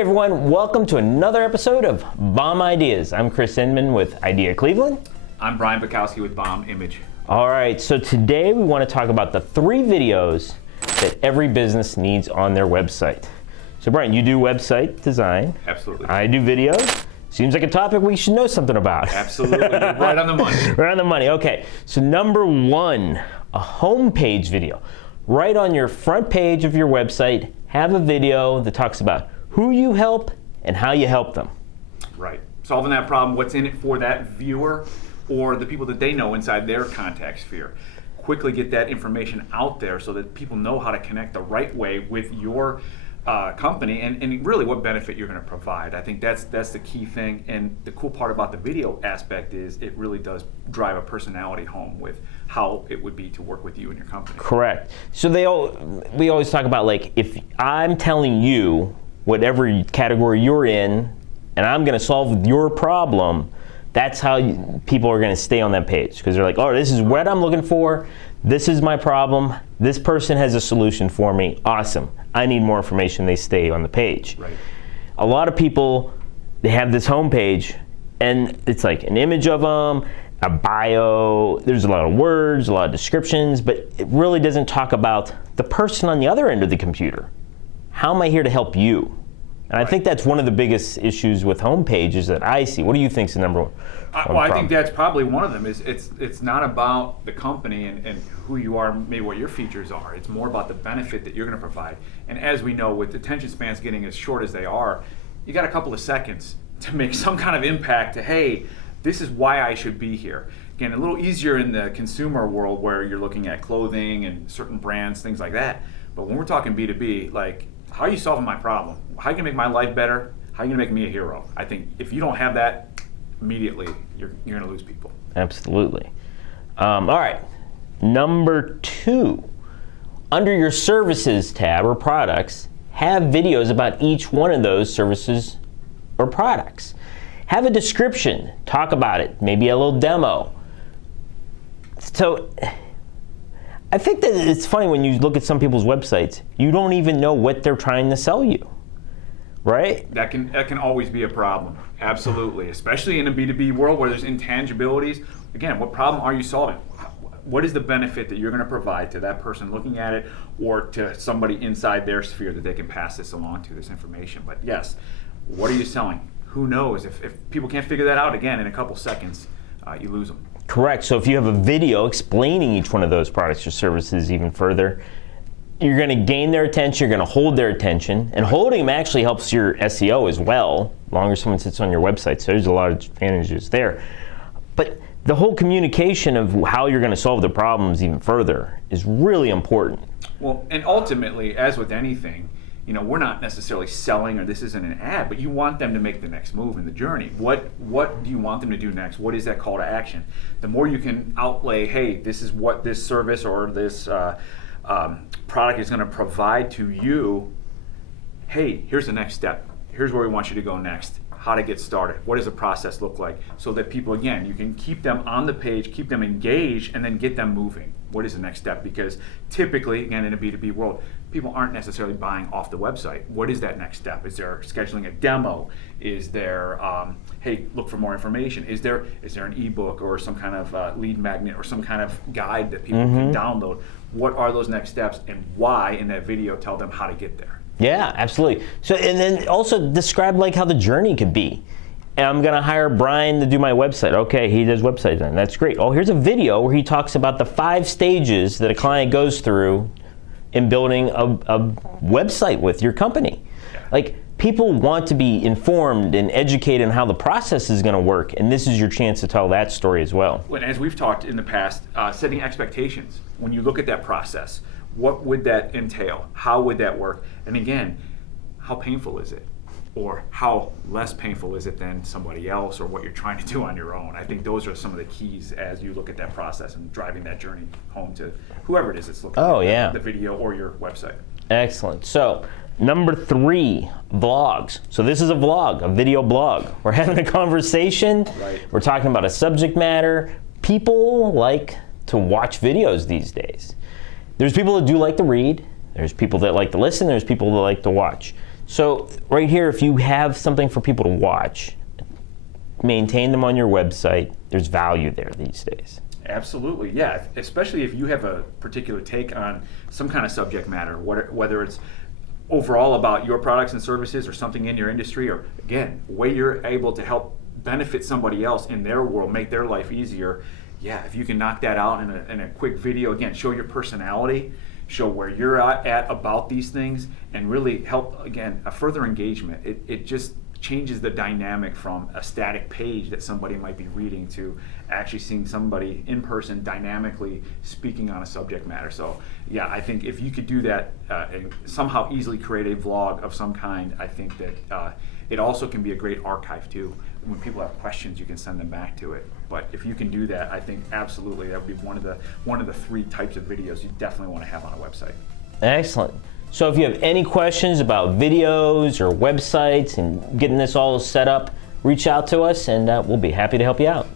Hey everyone, welcome to another episode of Bomb Ideas. I'm Chris Inman with I.D.E.A. Cleveland. I'm Brian Bukowski with Bomb Image. All right, so today we want to talk about the 3 videos that every business needs on their website. So Brian, you do website design. Absolutely. I do videos. Seems like a topic we should know something about. Absolutely, right on the money. Right on the money, okay. So number 1, a homepage video. Right on your front page of your website, have a video that talks about who you help and how you help them. Right. Solving that problem, what's in it for that viewer or the people that they know inside their contact sphere. Quickly get that information out there so that people know how to connect the right way with your company and really what benefit you're going to provide. I think that's the key thing, and the cool part about the video aspect is it really does drive a personality home with how it would be to work with you and your company. Correct. So we always talk about, like, if I'm telling you whatever category you're in and I'm going to solve your problem, that's how people are going to stay on that page, because they're like, oh, this is what I'm looking for, this is my problem, this person has a solution for me, awesome, I need more information. They stay on the page. Right. A lot of people, they have this homepage and it's like an image of them, a bio, there's a lot of words, a lot of descriptions, but it really doesn't talk about the person on the other end of the computer. How am I here to help you? And I think that's one of the biggest issues with homepages that I see. What do you think is the number one? Well, I think that's probably one of them. Is it's not about the company and who you are, maybe what your features are. It's more about the benefit that you're going to provide. And as we know, with attention spans getting as short as they are, you got a couple of seconds to make some kind of impact to, hey, this is why I should be here. Again, a little easier in the consumer world where you're looking at clothing and certain brands, things like that. But when we're talking B2B, like, how are you solving my problem? How are you going to make my life better? How are you going to make me a hero? I think if you don't have that immediately, you're going to lose people. Absolutely. All right. Number 2, under your services tab or products, have videos about each one of those services or products. Have a description. Talk about it. Maybe a little demo. So I think that it's funny when you look at some people's websites, you don't even know what they're trying to sell you, right? That can always be a problem, absolutely, especially in a B2B world where there's intangibilities. Again, what problem are you solving? What is the benefit that you're going to provide to that person looking at it or to somebody inside their sphere that they can pass this along to, this information? But yes, what are you selling? Who knows? If people can't figure that out, again, in a couple seconds, you lose them. Correct. So if you have a video explaining each one of those products or services even further, you're going to gain their attention, you're going to hold their attention, and holding them actually helps your SEO as well, longer someone sits on your website, so there's a lot of advantages there. But the whole communication of how you're going to solve the problems even further is really important. Well, and ultimately, as with anything, we're not necessarily selling, or this isn't an ad, but you want them to make the next move in the journey. What do you want them to do next? What is that call to action? The more you can outlay, hey, this is what this service or this product is going to provide to you. Hey, here's the next step. Here's where we want you to go next. How to get started. What does the process look like? So that people, again, you can keep them on the page, keep them engaged, and then get them moving. What is the next step? Because typically, again, in a B2B world, people aren't necessarily buying off the website. What is that next step? Is there scheduling a demo? Is there, hey, look for more information? Is there an ebook or some kind of lead magnet or some kind of guide that people can download? What are those next steps, and why in that video tell them how to get there? Yeah, absolutely. So, and then also describe like how the journey could be. And I'm going to hire Brian to do my website. Okay, he does website design. That's great. Oh, here's a video where he talks about the 5 stages that a client goes through in building a website with your company. Like, people want to be informed and educated on how the process is going to work, and this is your chance to tell that story as well. Well, as we've talked in the past, setting expectations. When you look at that process, what would that entail? How would that work? And again, how painful is it? Or how less painful is it than somebody else, or what you're trying to do on your own? I think those are some of the keys as you look at that process and driving that journey home to whoever it is that's looking at the video or your website. Excellent. So, number 3, vlogs. So this is a vlog, a video blog. We're having a conversation. Right. We're talking about a subject matter. People like to watch videos these days. There's people that do like to read. There's people that like to listen. There's people that like to watch. So right here, if you have something for people to watch, maintain them on your website. There's value there these days. Absolutely, yeah. Especially if you have a particular take on some kind of subject matter, whether it's overall about your products and services or something in your industry, or again, way you're able to help benefit somebody else in their world, make their life easier. Yeah, if you can knock that out in a quick video, again, show your personality, show where you're at about these things, and really help, again, a further engagement. It just changes the dynamic from a static page that somebody might be reading to actually seeing somebody in person dynamically speaking on a subject matter. So yeah, I think if you could do that and somehow easily create a vlog of some kind, I think that it also can be a great archive too. When people have questions, you can send them back to it. But if you can do that, I think absolutely that would be one of the 3 types of videos you definitely want to have on a website. Excellent. So if you have any questions about videos or websites and getting this all set up, reach out to us and we'll be happy to help you out.